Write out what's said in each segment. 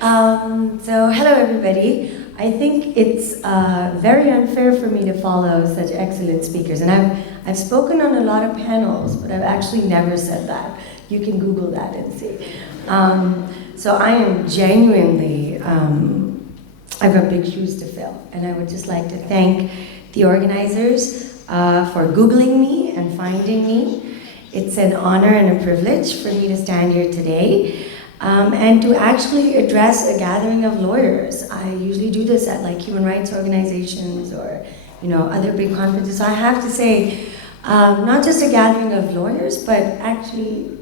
So hello everybody. I think it's very unfair for me to follow such excellent speakers. And I've spoken on a lot of panels, but I've actually never said that. You can Google that and see. So I am genuinely, I've got big shoes to fill. And I would just like to thank the organizers for Googling me and finding me. It's an honor and a privilege for me to stand here today. And to actually address a gathering of lawyers. I usually do this at like human rights organizations or other big conferences. So I have to say, not just a gathering of lawyers, but actually,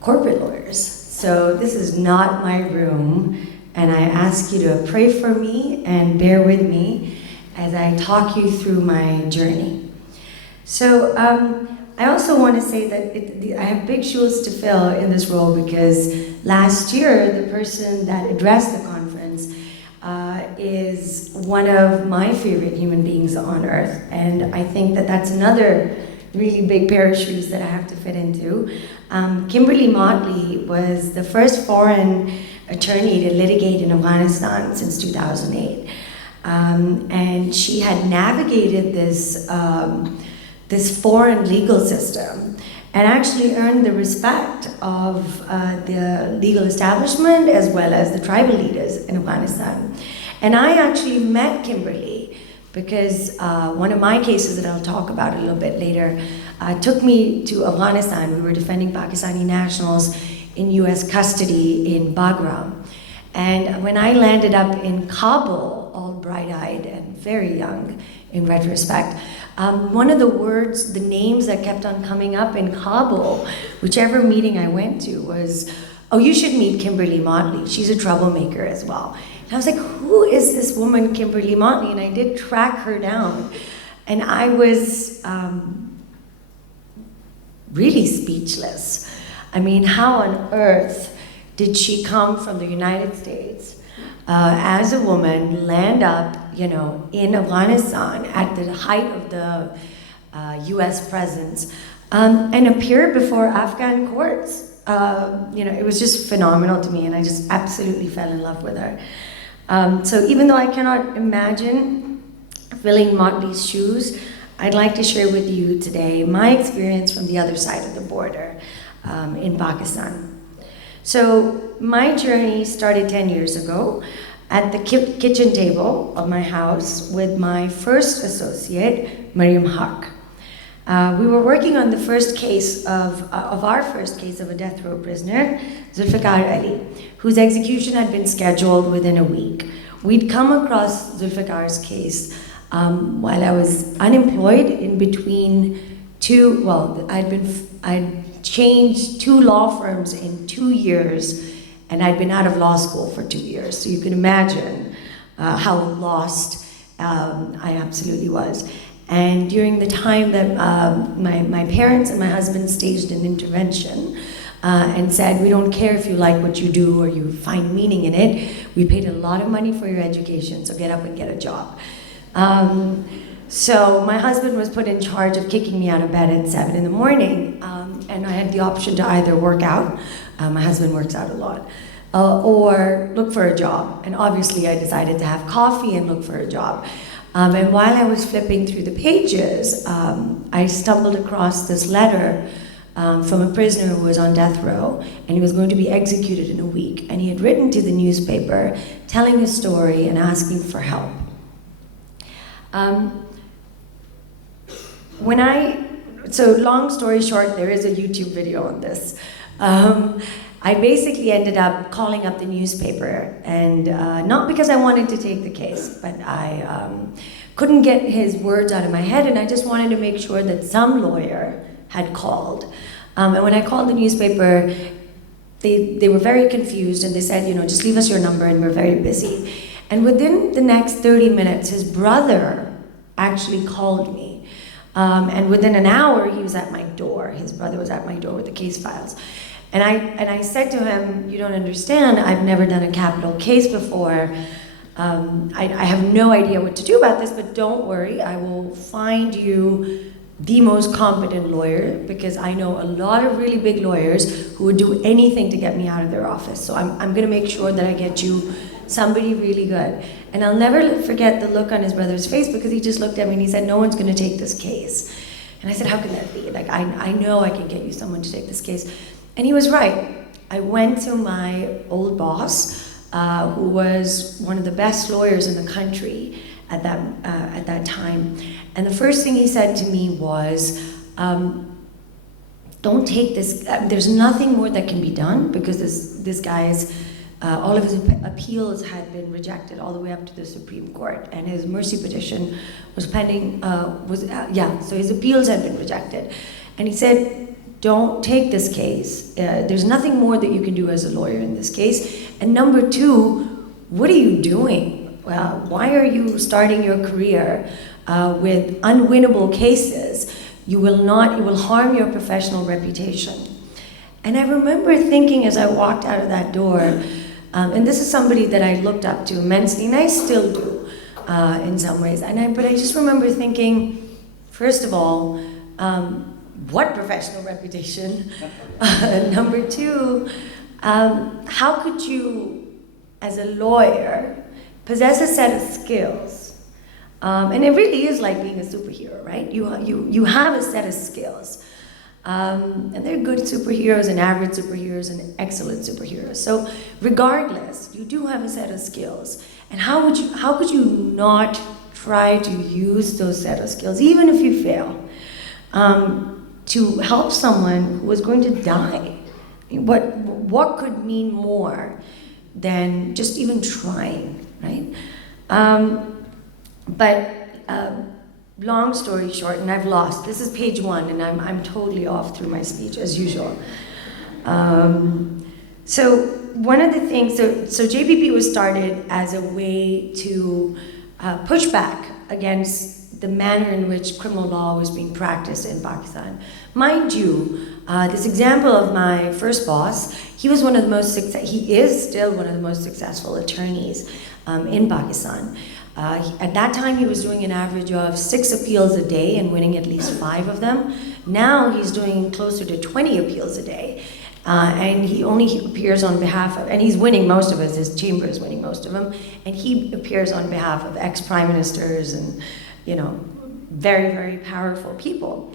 corporate lawyers. So this is not my room, and I ask you to pray for me and bear with me as I talk you through my journey. So, I also want to say that I have big shoes to fill in this role because last year, the person that addressed the conference is one of my favorite human beings on earth. And I think that that's another really big pair of shoes that I have to fit into. Kimberly Motley was the first foreign attorney to litigate in Afghanistan since 2008. And she had navigated this foreign legal system and actually earned the respect of the legal establishment as well as the tribal leaders in Afghanistan. And I actually met Kimberly because one of my cases that I'll talk about a little bit later took me to Afghanistan. We were defending Pakistani nationals in US custody in Bagram. And when I landed up in Kabul, all bright-eyed and very young in retrospect, one of the names that kept on coming up in Kabul, whichever meeting I went to, was, oh, you should meet Kimberly Motley. She's a troublemaker as well. And I was like, who is this woman, Kimberly Motley? And I did track her down. And I was really speechless. I mean, how on earth did she come from the United States as a woman, land up, in Afghanistan at the height of the US presence, and appear before Afghan courts? It was just phenomenal to me, and I just absolutely fell in love with her. So even though I cannot imagine filling Motley's shoes, I'd like to share with you today my experience from the other side of the border in Pakistan. So my journey started 10 years ago at the kitchen table of my house with my first associate, Mariam Haq. We were working on the first case of our first case of a death row prisoner, Zulfikar Ali, whose execution had been scheduled within a week. We'd come across Zulfikar's case while I was unemployed in between I'd changed 2 law firms in 2 years, and I'd been out of law school for 2 years. So you can imagine how lost I absolutely was. And during the time that my parents and my husband staged an intervention and said, we don't care if you like what you do or you find meaning in it, we paid a lot of money for your education, so get up and get a job. So my husband was put in charge of kicking me out of bed at 7 in the morning, and I had the option to either work out, my husband works out a lot, or look for a job. And obviously I decided to have coffee and look for a job. And while I was flipping through the pages, I stumbled across this letter from a prisoner who was on death row, and he was going to be executed in a week. And he had written to the newspaper telling his story and asking for help. So long story short, there is a YouTube video on this. I basically ended up calling up the newspaper, and not because I wanted to take the case, but I couldn't get his words out of my head, and I just wanted to make sure that some lawyer had called. And when I called the newspaper, they were very confused, and they said, just leave us your number, and we're very busy. And within the next 30 minutes, his brother actually called me. And within an hour, he was at my door. His brother was at my door with the case files. And I said to him, you don't understand, I've never done a capital case before. I have no idea what to do about this, but don't worry, I will find you the most competent lawyer, because I know a lot of really big lawyers who would do anything to get me out of their office. So I'm gonna make sure that I get you somebody really good. And I'll never forget the look on his brother's face, because he just looked at me and he said, no one's gonna take this case. And I said, how can that be? Like, I know I can get you someone to take this case. And he was right. I went to my old boss, who was one of the best lawyers in the country at that time. And the first thing he said to me was, don't take this, there's nothing more that can be done, because this guy's, all of his appeals had been rejected all the way up to the Supreme Court, and his mercy petition was pending, so his appeals had been rejected. And he said, don't take this case. There's nothing more that you can do as a lawyer in this case. And number two, what are you doing? Why are you starting your career with unwinnable cases? It will harm your professional reputation. And I remember thinking as I walked out of that door, and this is somebody that I looked up to immensely, and I still do in some ways. But I just remember thinking, first of all, what professional reputation? Number two, how could you, as a lawyer, possess a set of skills? And it really is like being a superhero, right? You have a set of skills. And there are good superheroes and average superheroes and excellent superheroes. So regardless, you do have a set of skills. And how could you not try to use those set of skills, even if you fail, to help someone who is going to die? What could mean more than just even trying, right? Long story short, and I've lost. This is page 1, and I'm totally off through my speech as usual. So one of the things, so JPP was started as a way to push back against the manner in which criminal law was being practiced in Pakistan. Mind you, this example of my first boss, he is still one of the most successful attorneys in Pakistan. At that time, he was doing an average of 6 appeals a day and winning at least 5 of them. Now he's doing closer to 20 appeals a day. And he only appears on behalf of, and he's winning most of us, his chamber is winning most of them, and he appears on behalf of ex-prime ministers and, very, very powerful people.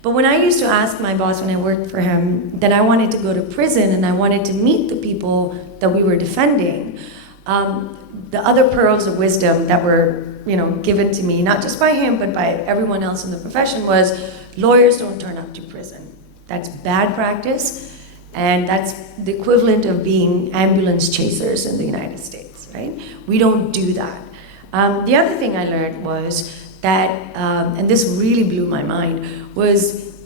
But when I used to ask my boss when I worked for him that I wanted to go to prison and I wanted to meet the people that we were defending, the other pearls of wisdom that were, given to me, not just by him, but by everyone else in the profession, was lawyers don't turn up to prison. That's bad practice, and that's the equivalent of being ambulance chasers in the United States, right? We don't do that. The other thing I learned was that, and this really blew my mind, was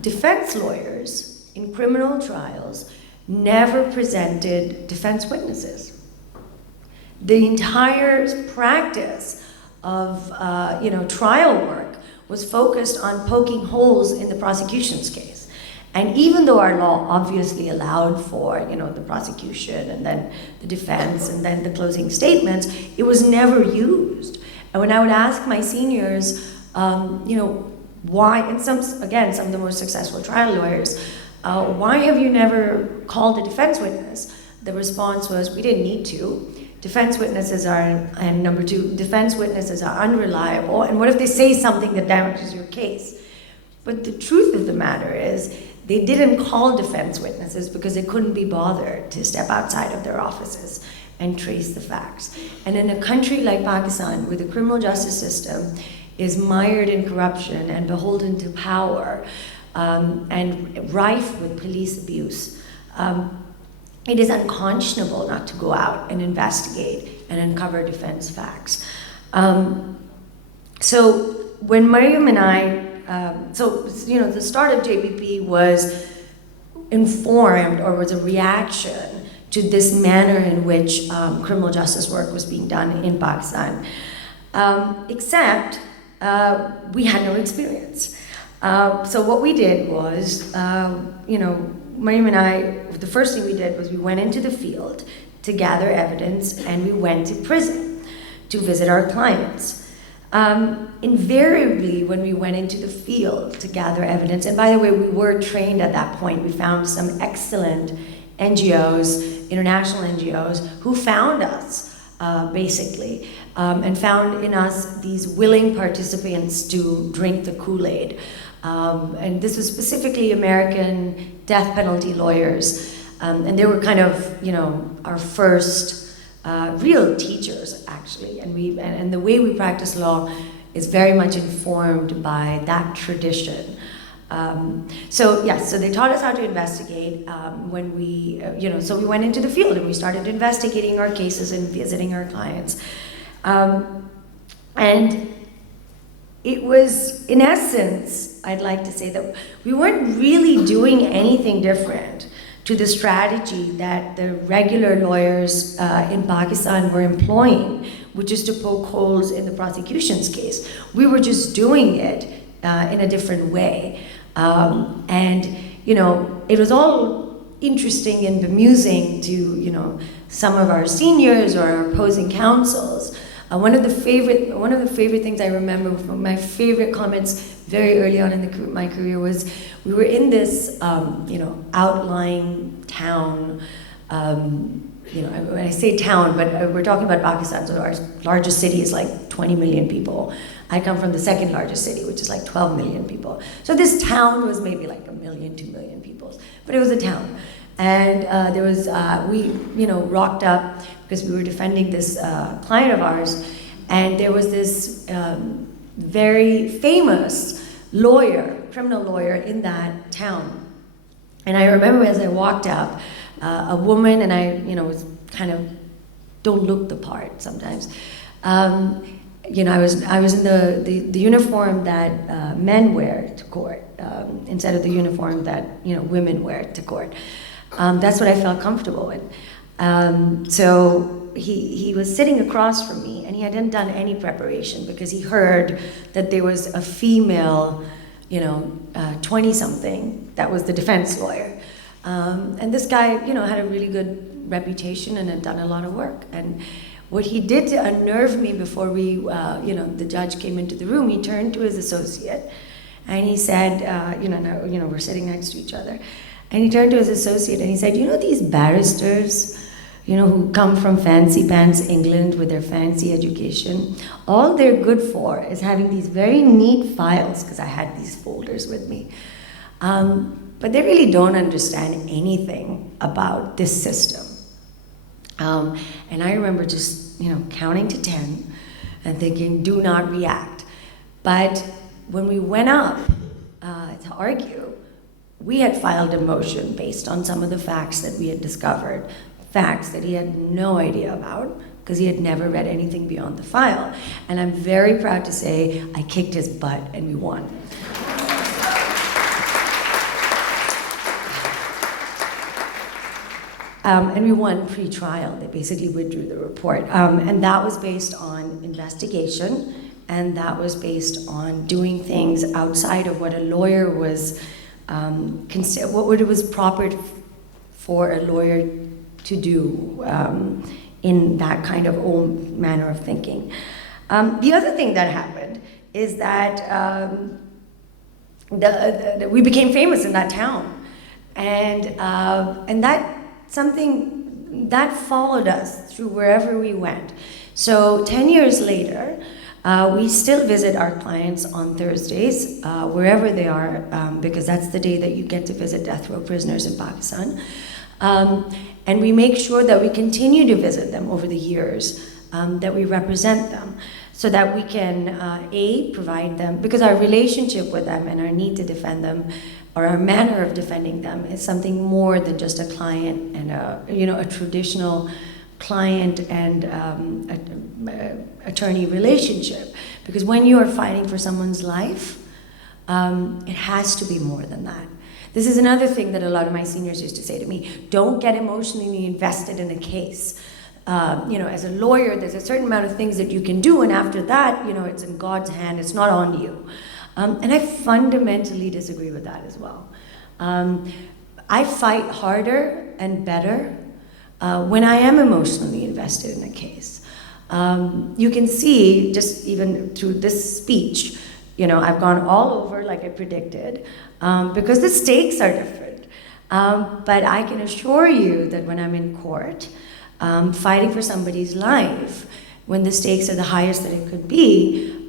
defense lawyers in criminal trials never presented defense witnesses. The entire practice of trial work was focused on poking holes in the prosecution's case. And even though our law obviously allowed for the prosecution and then the defense and then the closing statements, it was never used. And when I would ask my seniors, why, and some of the most successful trial lawyers, why have you never called a defense witness? The response was, we didn't need to. Defense witnesses are, and number 2, defense witnesses are unreliable, and what if they say something that damages your case? But the truth of the matter is, they didn't call defense witnesses because they couldn't be bothered to step outside of their offices and trace the facts. And in a country like Pakistan, where the criminal justice system is mired in corruption and beholden to power, and rife with police abuse, it is unconscionable not to go out and investigate and uncover defense facts. So when Mariam and I, the start of JPP was informed, or was a reaction to this manner in which criminal justice work was being done in Pakistan, except we had no experience. So what we did was, Mariam and I, the first thing we did was we went into the field to gather evidence, and we went to prison to visit our clients. Invariably, when we went into the field to gather evidence, and by the way, we were trained at that point, we found some excellent NGOs, international NGOs, who found us, basically, and found in us these willing participants to drink the Kool-Aid. And this was specifically American death penalty lawyers. And they were kind of, our first real teachers, actually. And the way we practice law is very much informed by that tradition. So they taught us how to investigate when we, so we went into the field and we started investigating our cases and visiting our clients. And it was, in essence, I'd like to say that we weren't really doing anything different to the strategy that the regular lawyers in Pakistan were employing, which is to poke holes in the prosecution's case. We were just doing it in a different way. It was all interesting and bemusing to, some of our seniors or our opposing counsels. One of the favorite things I remember from my favorite comments very early on in my career was we were in this, outlying town. When I say town, but we're talking about Pakistan, so our largest city is like 20 million people. I come from the second largest city, which is like 12 million people. So this town was maybe like 1 million, 2 million people, but it was a town. And there was, we rocked up because we were defending this client of ours, and there was this very famous lawyer, criminal lawyer in that town. And I remember as I walked up, a woman, and I, was kind of, don't look the part sometimes. I was in the uniform that men wear to court, instead of the uniform that, women wear to court. That's what I felt comfortable in. So he was sitting across from me, and he hadn't done any preparation because he heard that there was a female, 20-something that was the defense lawyer. And this guy, had a really good reputation and had done a lot of work. And what he did to unnerve me before we, the judge came into the room, he turned to his associate, and he said, we're sitting next to each other. And he turned to his associate and he said, these barristers, who come from fancy pants England with their fancy education, all they're good for is having these very neat files, because I had these folders with me. But they really don't understand anything about this system. And I remember just, counting to 10 and thinking, do not react. But when we went up to argue, we had filed a motion based on some of the facts that we had discovered, facts that he had no idea about, because he had never read anything beyond the file. And I'm very proud to say I kicked his butt and we won. And we won pre-trial. They basically withdrew the report. And that was based on investigation, and that was based on doing things outside of what a lawyer was, what it was proper for a lawyer to do in that kind of old manner of thinking. The other thing that happened is that we became famous in that town. And that something that followed us through wherever we went. So 10 years later, we still visit our clients on Thursdays, wherever they are, because that's the day that you get to visit death row prisoners in Pakistan. And we make sure that we continue to visit them over the years, that we represent them, so that we can, provide them, because our relationship with them and our need to defend them, or our manner of defending them, is something more than just a client and a traditional client and attorney relationship. Because when you are fighting for someone's life, it has to be more than that. This is another thing that a lot of my seniors used to say to me: don't get emotionally invested in a case. As a lawyer, there's a certain amount of things that you can do, and after that, it's in God's hand, it's not on you. And I fundamentally disagree with that as well. I fight harder and better when I am emotionally invested in a case. You can see, just even through this speech, I've gone all over like I predicted, because the stakes are different. But I can assure you that when I'm in court, fighting for somebody's life, when the stakes are the highest that it could be,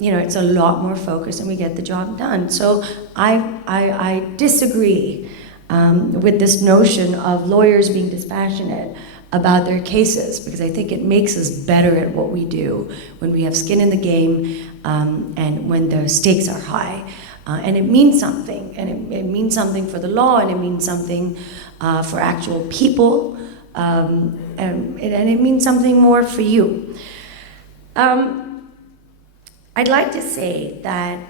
it's a lot more focused and we get the job done. So I disagree with this notion of lawyers being dispassionate about their cases, because I think it makes us better at what we do when we have skin in the game, and when the stakes are high. And it means something, and it means something for the law, and it means something for actual people, and it means something more for you. I'd like to say that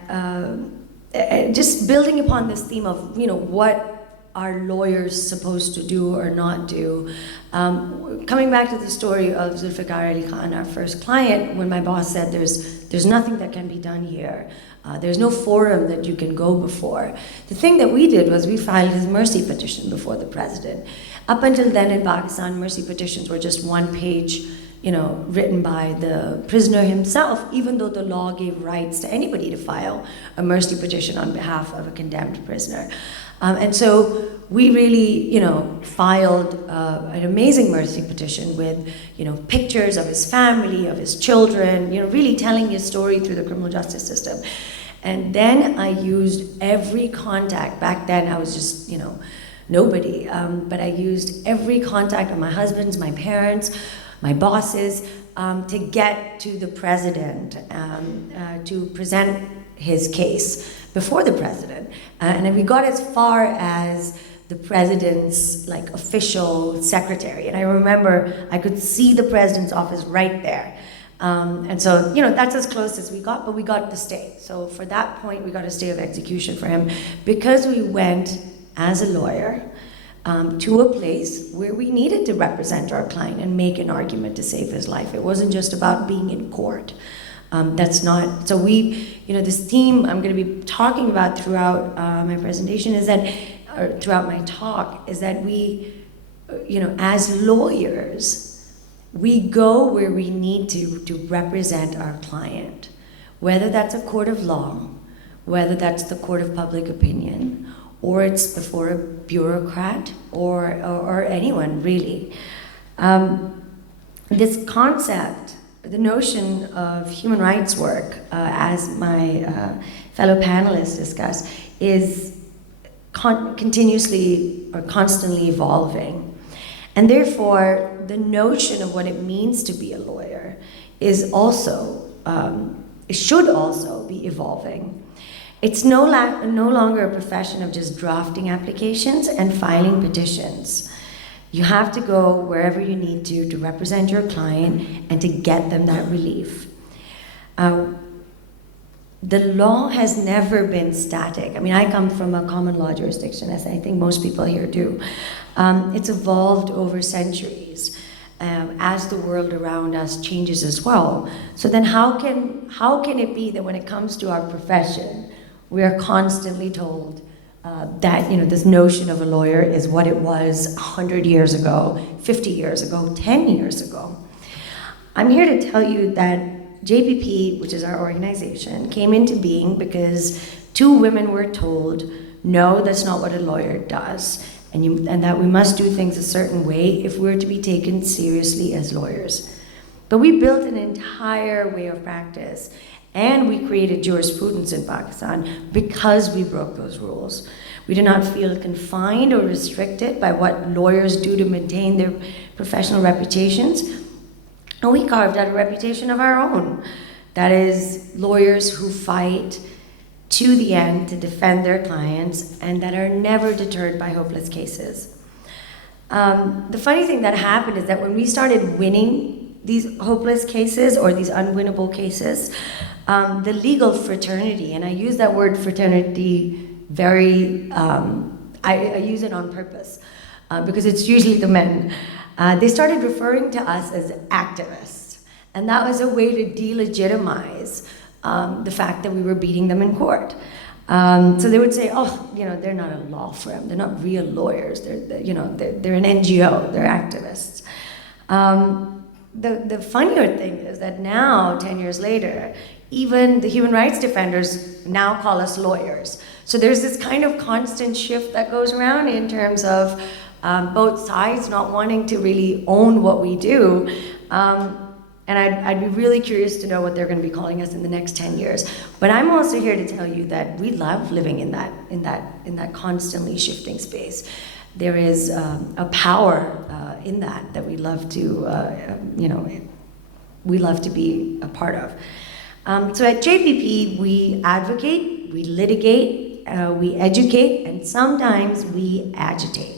just building upon this theme of what are lawyers supposed to do or not do, coming back to the story of Zulfikar Ali Khan, our first client, when my boss said there's nothing that can be done here, there's no forum that you can go before. The thing that we did was we filed his mercy petition before the president. Up until then in Pakistan, mercy petitions were just one page, written by the prisoner himself, even though the law gave rights to anybody to file a mercy petition on behalf of a condemned prisoner. And so we really, filed an amazing mercy petition with, pictures of his family, of his children, really telling his story through the criminal justice system. And then I used every contact. Back then I was just, nobody, but I used every contact of my husband's, my parents, my bosses, to get to the president, to present his case before the president. And we got as far as the president's official secretary. And I remember I could see the president's office right there. And so, that's as close as we got, but we got the stay. So for that point, we got a stay of execution for him because we went as a lawyer to a place where we needed to represent our client and make an argument to save his life. It wasn't just about being in court. That's not, so this theme I'm going to be talking about throughout my presentation is that, or throughout my talk, is that we, as lawyers, we go where we need to represent our client, whether that's a court of law, whether that's the court of public opinion, or it's before a bureaucrat, or anyone really. This concept, the notion of human rights work, as my fellow panelists discussed, is continuously or constantly evolving. And therefore, the notion of what it means to be a lawyer is also, it should also be evolving. It's no longer a profession of just drafting applications and filing petitions. You have to go wherever you need to represent your client and to get them that relief. The law has never been static. I mean, I come from a common law jurisdiction, as I think most people here do. It's evolved over centuries as the world around us changes as well. So then how can it be that when it comes to our profession, we are constantly told that this notion of a lawyer is what it was 100 years ago, 50 years ago, 10 years ago? I'm here to tell you that JPP, which is our organization, came into being because two women were told, no, that's not what a lawyer does, and that we must do things a certain way if we're to be taken seriously as lawyers. But we built an entire way of practice, and we created jurisprudence in Pakistan because we broke those rules. We do not feel confined or restricted by what lawyers do to maintain their professional reputations. And we carved out a reputation of our own. That is, lawyers who fight to the end to defend their clients and that are never deterred by hopeless cases. The funny thing that happened is that when we started winning these hopeless cases or these unwinnable cases, the legal fraternity, and I use that word fraternity very, I use it on purpose because it's usually the men. They started referring to us as activists, and that was a way to delegitimize the fact that we were beating them in court. So they would say, oh, they're not a law firm, they're not real lawyers, they're an NGO, they're activists. the funnier thing is that now, 10 years later, even the human rights defenders now call us lawyers. So there's this kind of constant shift that goes around in terms of both sides not wanting to really own what we do. And I'd be really curious to know what they're going to be calling us in the next 10 years. But I'm also here to tell you that we love living in that constantly shifting space. There is a power in that we love to, we love to be a part of. So at JPP, we advocate, we litigate, we educate, and sometimes we agitate.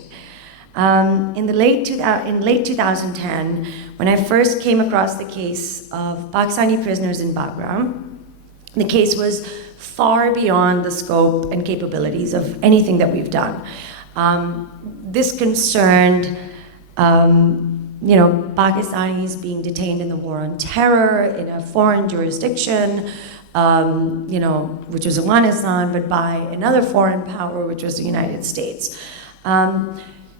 In late 2010, when I first came across the case of Pakistani prisoners in Bagram, the case was far beyond the scope and capabilities of anything that we've done. This concerned, Pakistanis being detained in the war on terror in a foreign jurisdiction, which was Afghanistan, but by another foreign power, which was the United States.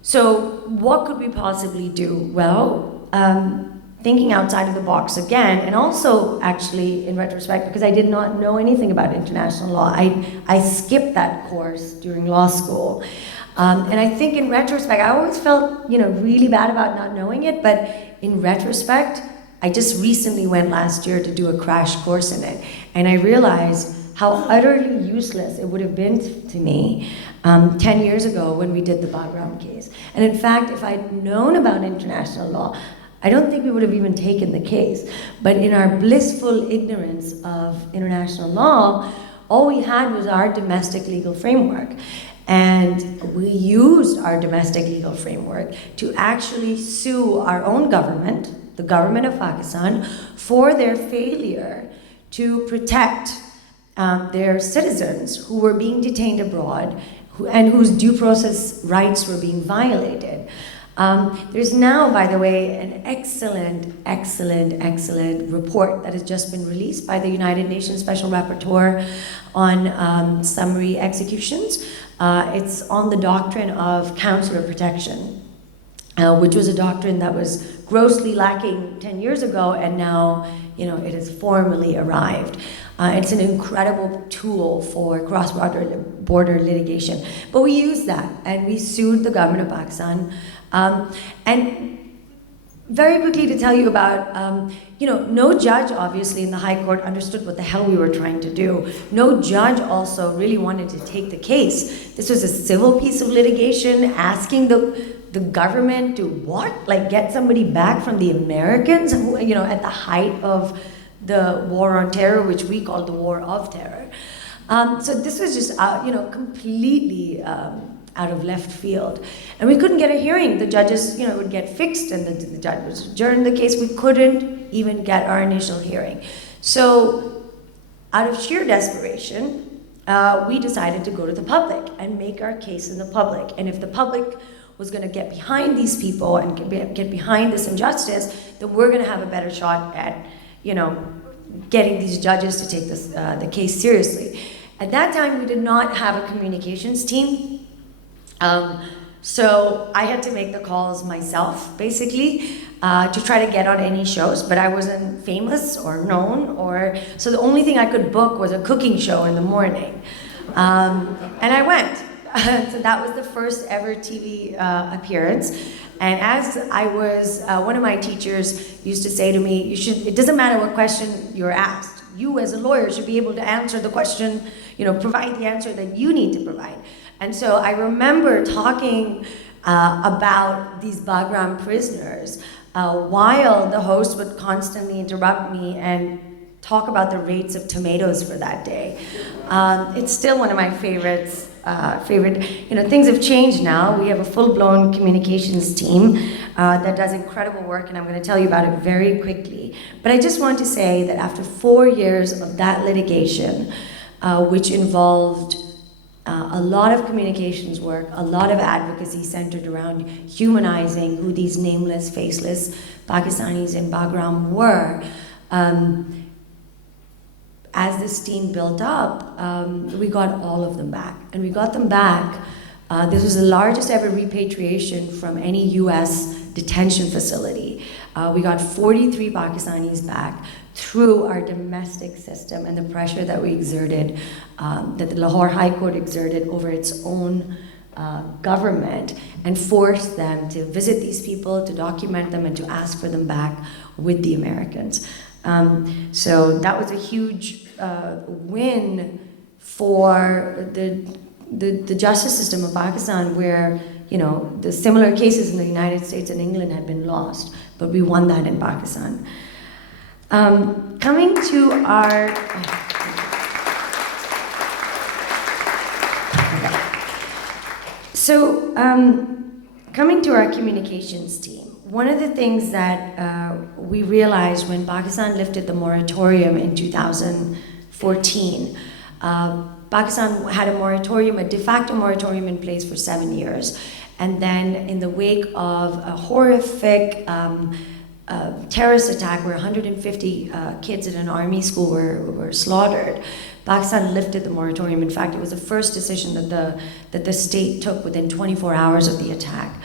So what could we possibly do? Well, thinking outside of the box again, and also actually in retrospect, because I did not know anything about international law. I skipped that course during law school. And I think in retrospect, I always felt, really bad about not knowing it, but in retrospect, I just recently went last year to do a crash course in it, and I realized how utterly useless it would have been to me 10 years ago when we did the Bagram case. And in fact, if I'd known about international law, I don't think we would have even taken the case. But in our blissful ignorance of international law, all we had was our domestic legal framework. And we used our domestic legal framework to actually sue our own government, the government of Pakistan, for their failure to protect their citizens who were being detained abroad and whose due process rights were being violated. There's now, by the way, an excellent report that has just been released by the United Nations Special Rapporteur on summary executions. It's on the doctrine of consular protection, which was a doctrine that was grossly lacking 10 years ago, and now it has formally arrived. It's an incredible tool for cross-border litigation. But we used that, and we sued the government of Pakistan. And very quickly to tell you about, no judge, obviously, in the High Court understood what the hell we were trying to do. No judge also really wanted to take the case. This was a civil piece of litigation asking the government to what? Like get somebody back from the Americans, at the height of the war on terror, which we called the war of terror. So this was just, completely out of left field. And we couldn't get a hearing. The judges, would get fixed and the judge would adjourn the case. We couldn't even get our initial hearing. So out of sheer desperation, we decided to go to the public and make our case in the public. And if the public was going to get behind these people and get behind this injustice, then we're going to have a better shot at, getting these judges to take the case seriously. At that time, we did not have a communications team. So I had to make the calls myself, basically, to try to get on any shows, but I wasn't famous or known, so the only thing I could book was a cooking show in the morning. And I went. So that was the first ever TV appearance. And as I was, one of my teachers used to say to me, it doesn't matter what question you're asked. You as a lawyer should be able to answer the question, provide the answer that you need to provide. And so I remember talking about these Bagram prisoners while the host would constantly interrupt me and talk about the rates of tomatoes for that day. It's still one of my favorites. Things have changed now. We have a full-blown communications team that does incredible work, and I'm going to tell you about it very quickly. But I just want to say that after 4 years of that litigation, which involved a lot of communications work, a lot of advocacy centered around humanizing who these nameless, faceless Pakistanis in Bagram were. As this team built up, we got all of them back. And we got them back. This was the largest ever repatriation from any US detention facility. We got 43 Pakistanis back through our domestic system and the pressure that we exerted, that the Lahore High Court exerted over its own government, and forced them to visit these people, to document them, and to ask for them back with the Americans. So that was a huge win for the justice system of Pakistan, where, you know, the similar cases in the United States and England had been lost, but we won that in Pakistan. Coming to our... So, coming to our communications team, one of the things that we realized when Pakistan lifted the moratorium in 2014, Pakistan had a moratorium, a de facto moratorium in place for 7 years. And then in the wake of a horrific terrorist attack where 150 kids at an army school were slaughtered, Pakistan lifted the moratorium. In fact, it was the first decision that the state took within 24 hours of the attack.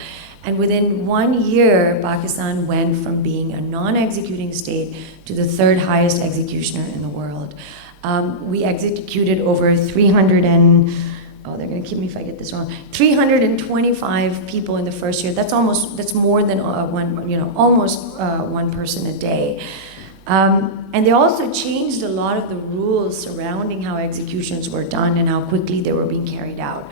And within 1 year, Pakistan went from being a non-executing state to the third highest executioner in the world. We executed over 325 people in the first year. That's more than almost one person a day. And they also changed a lot of the rules surrounding how executions were done and how quickly they were being carried out.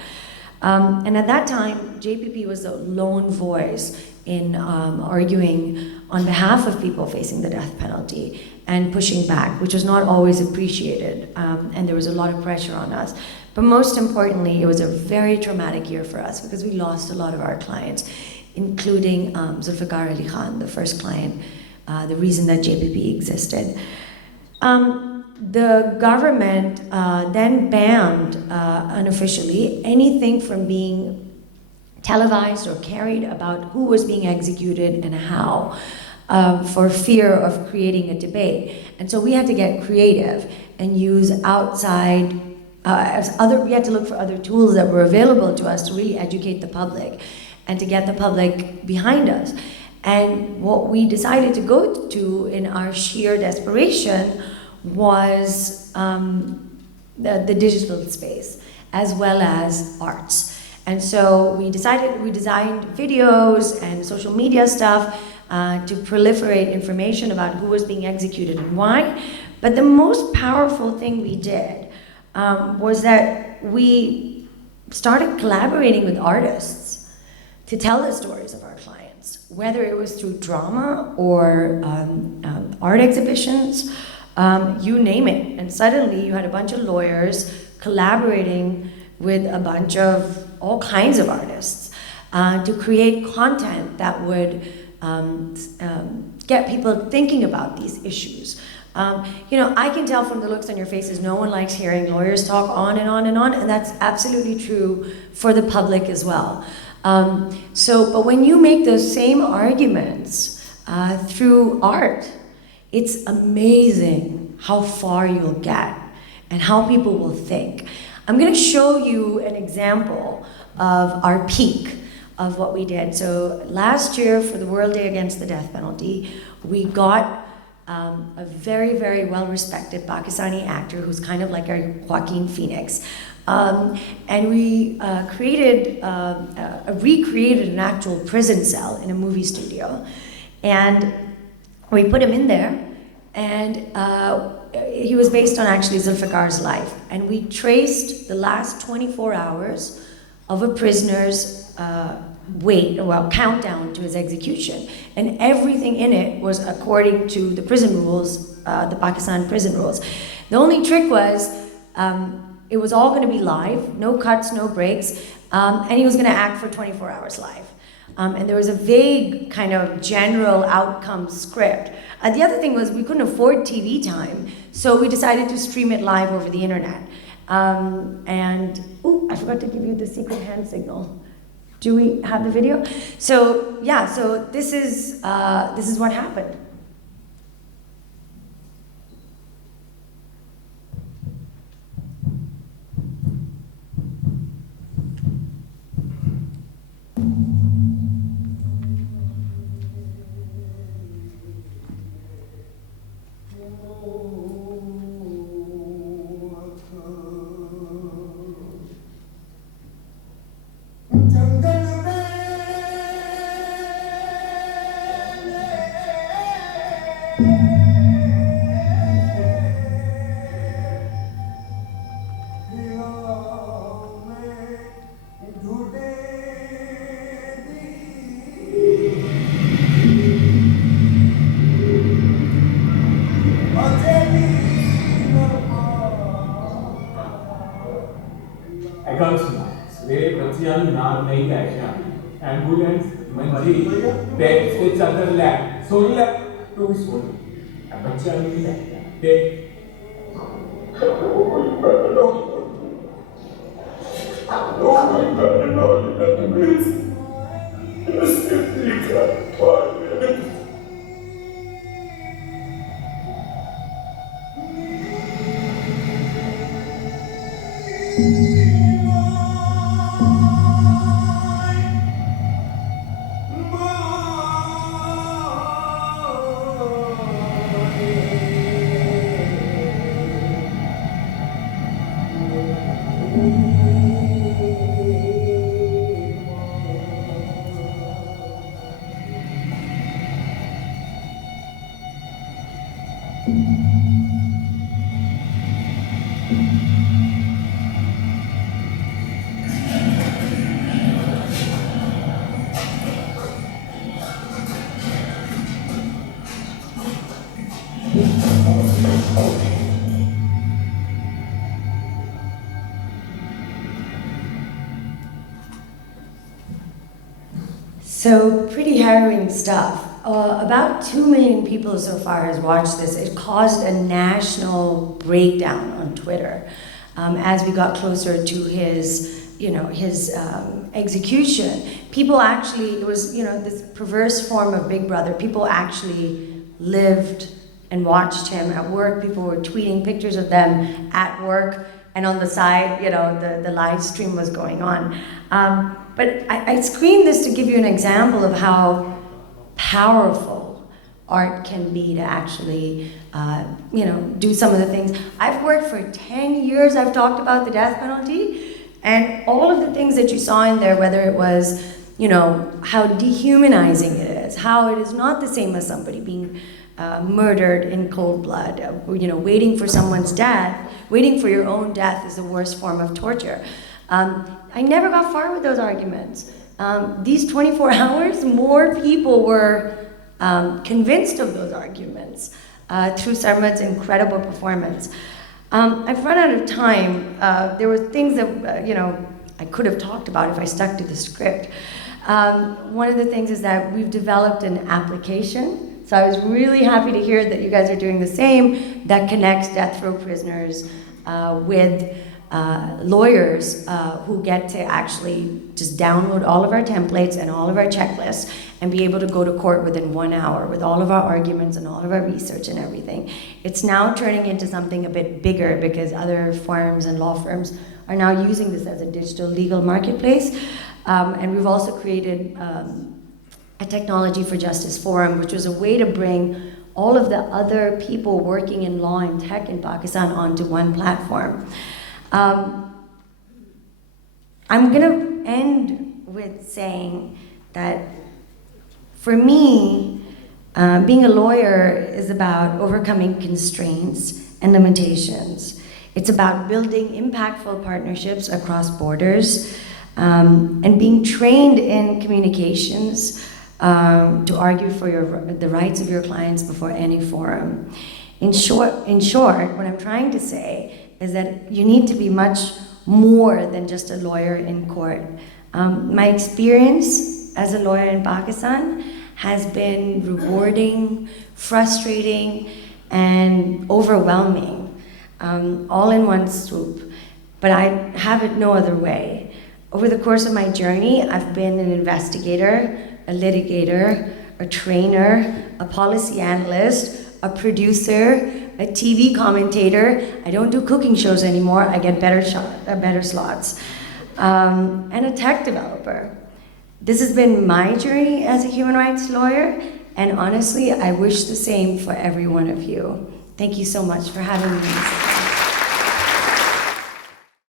And at that time, JPP was the lone voice in arguing on behalf of people facing the death penalty and pushing back, which was not always appreciated, and there was a lot of pressure on us. But most importantly, it was a very traumatic year for us because we lost a lot of our clients, including Zulfikar Ali Khan, the first client, the reason that JPP existed. The government then banned, unofficially, anything from being televised or carried about who was being executed and how, for fear of creating a debate. And so we had to get creative and use outside, we had to look for other tools that were available to us to really educate the public and to get the public behind us. And what we decided to go to in our sheer desperation was the digital space, as well as arts. And so we designed videos and social media stuff to proliferate information about who was being executed and why. But the most powerful thing we did was that we started collaborating with artists to tell the stories of our clients, whether it was through drama or art exhibitions, you name it. And suddenly you had a bunch of lawyers collaborating with a bunch of all kinds of artists to create content that would get people thinking about these issues. I can tell from the looks on your faces, no one likes hearing lawyers talk on and on and on, and that's absolutely true for the public as well. But when you make those same arguments through art, it's amazing how far you'll get and how people will think. I'm going to show you an example of our peak of what we did. So last year for the World Day Against the Death Penalty, we got a very, very well-respected Pakistani actor who's kind of like our Joaquin Phoenix. And we recreated an actual prison cell in a movie studio. And we put him in there, and he was based on actually Zulfikar's life. And we traced the last 24 hours of a prisoner's countdown to his execution. And everything in it was according to the prison rules, the Pakistan prison rules. The only trick was, it was all gonna be live, no cuts, no breaks, and he was gonna act for 24 hours live. And there was a vague kind of general outcome script. The other thing was we couldn't afford TV time, so we decided to stream it live over the internet. I forgot to give you the secret hand signal. Do we have the video? So yeah, so this is what happened. Ambulance, manji, text के चादर ले, soul ले, तो भी soul, अब बच्चे आने ले, ते, So pretty harrowing stuff. About 2 million people so far has watched this. It caused a national breakdown on Twitter as we got closer to his, his execution. People actually, it was, this perverse form of Big Brother. People actually lived and watched him at work. People were tweeting pictures of them at work, and on the side, the live stream was going on. But I screened this to give you an example of how powerful art can be to actually, do some of the things. I've worked for 10 years, I've talked about the death penalty, and all of the things that you saw in there, whether it was, how dehumanizing it is, how it is not the same as somebody being murdered in cold blood, waiting for someone's death, waiting for your own death is the worst form of torture. I never got far with those arguments. These 24 hours, more people were convinced of those arguments through Sarmad's incredible performance. I've run out of time. There were things that I could have talked about if I stuck to the script. One of the things is that we've developed an application. So I was really happy to hear that you guys are doing the same, that connects death row prisoners with lawyers who get to actually just download all of our templates and all of our checklists and be able to go to court within 1 hour with all of our arguments and all of our research and everything. It's now turning into something a bit bigger because other firms and law firms are now using this as a digital legal marketplace. And we've also created a Technology for Justice Forum, which was a way to bring all of the other people working in law and tech in Pakistan onto one platform. I'm gonna end with saying that for me, being a lawyer is about overcoming constraints and limitations. It's about building impactful partnerships across borders and being trained in communications to argue for the rights of your clients before any forum. In short, what I'm trying to say is that you need to be much more than just a lawyer in court. My experience as a lawyer in Pakistan has been rewarding, frustrating, and overwhelming, all in one swoop. But I have it no other way. Over the course of my journey, I've been an investigator, a litigator, a trainer, a policy analyst, a producer, a TV commentator. I don't do cooking shows anymore. I get better slots. And a tech developer. This has been my journey as a human rights lawyer, and honestly, I wish the same for every one of you. Thank you so much for having me.